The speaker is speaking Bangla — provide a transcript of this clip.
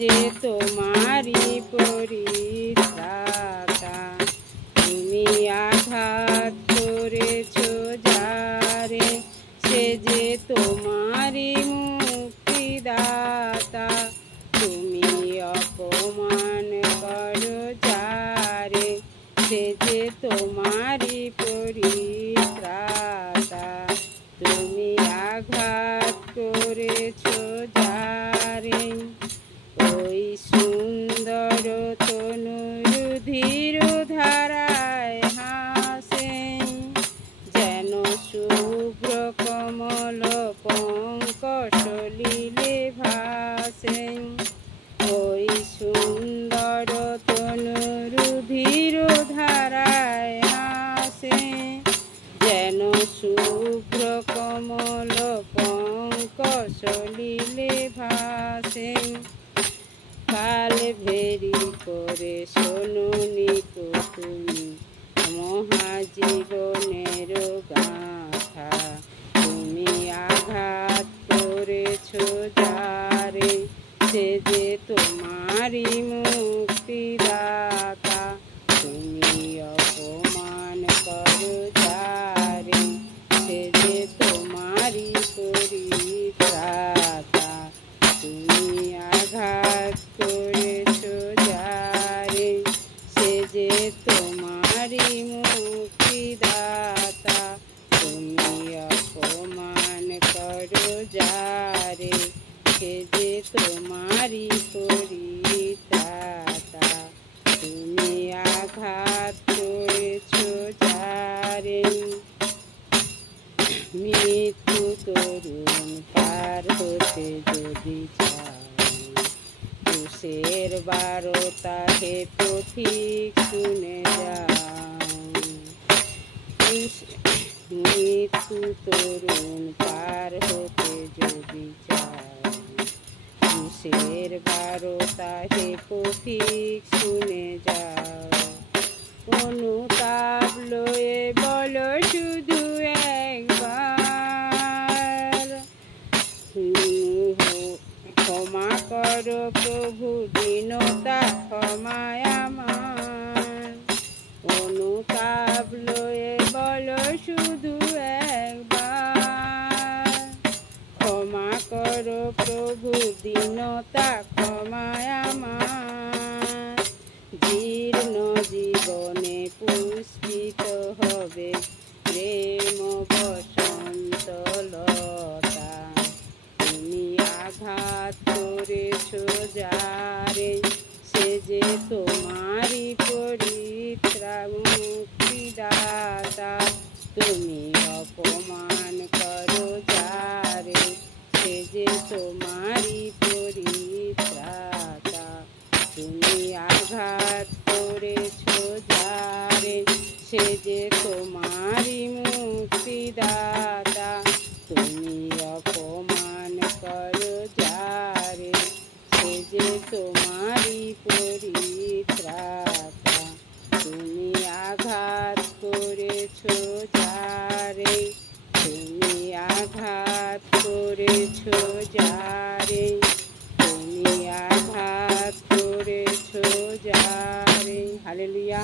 যে তোমারি পরিত্রাতা। তুমি আঘাত করেছ যারে, সে যে তোমারি মুক্তিদাতা। তুমি অপমান করো যারে, সে যে তোমারি পরিত্রাতা। তুমি আঘাত করেছ যারে, ওই সুন্দর তনুরুধির ধারায় হাসেন, যেন শুভ্র কমল পঙ্ক সলিলে ভাসেন। ওই সুন্দর তনুরুধির ধারায় হাসেন, যেন শুভ্র কমল পঙ্ক সলিলে ভাসেন। কাল ভেরি করে শোনোনি তো তুমি মহাজীবনের গাথা। তুমি আঘাত করেছ যারে, সে যে তোমারি মুক্তিদাতা। তুমি অপমান করো যারে, সে যে তোমারি পরিত্রাতা। তুমি আঘাত করেছ যারে, সে যে তোমারি মুক্তিদাতা। তুমি অপমান করো যারে, সে যে তোমারি পরিত্রাতা। তুমি আঘাত করেছ যারে। মৃত্যু তরুণ পার হতে যদি চাও, তুষের বারতা হে পথিক শুনে যাও। মৃত্যু তরুণ পার হতে যদি চাও, তুষের বারতা হে পথিক শুনে যাও। অনুতাপ লয়ে বলো শুধু একবার, ক্ষমা করো প্রভু দীনতা ক্ষমায় আমার। অনুতাপ লয়ে বলো শুধু একবার, ক্ষমা করো প্রভু দীনতা ক্ষমায় আমার। জীর্ণ জীবনে পুষ্পিত হবে প্রেম বসন্ত লতা। তুমি আঘাত করেছ যারে, সে যে তোমারি মুক্তিদাতা। তুমি অপমান করো যারে, সে যে তোমারি পরিত্রাতা। তুমি আঘাত করেছ যারে, সে যে তোমারি মুক্তিদাতা। তুমি অপমান করো যারে, সে যে তোমারি পরিত্রাতা। তুমি আঘাত করেছ যারে, তুমি আঘাত করেছ যারে, তুমি আঘাত করেছ যারে। হালেলুয়া।